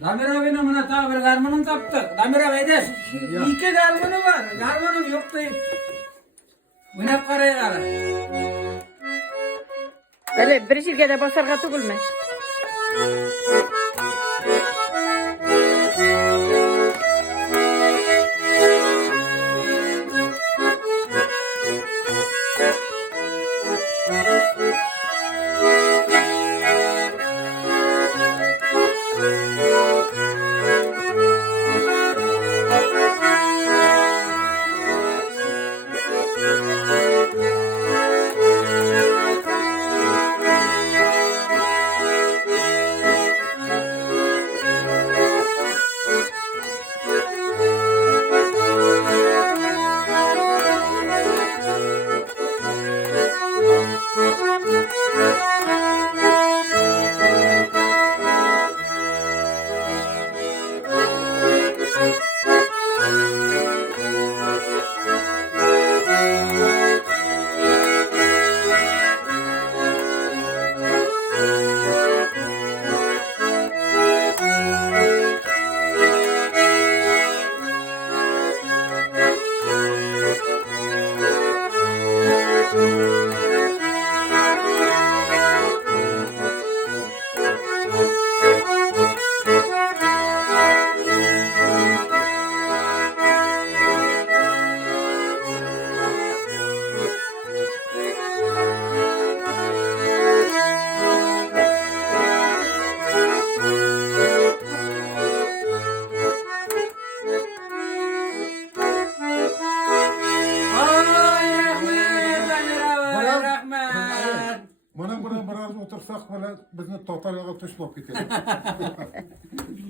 Damir abinin buna ta bir garmanını taptık. Damir abi de iki garmanı var. Garmanım yok değil. Bu ne karaya ara? Öyle bir şirkete basarga tugulma. Ay rahmet Damir abi rahmet. Mana buna biraz otursak böyle bizni Tataryaga tashlab ketadi.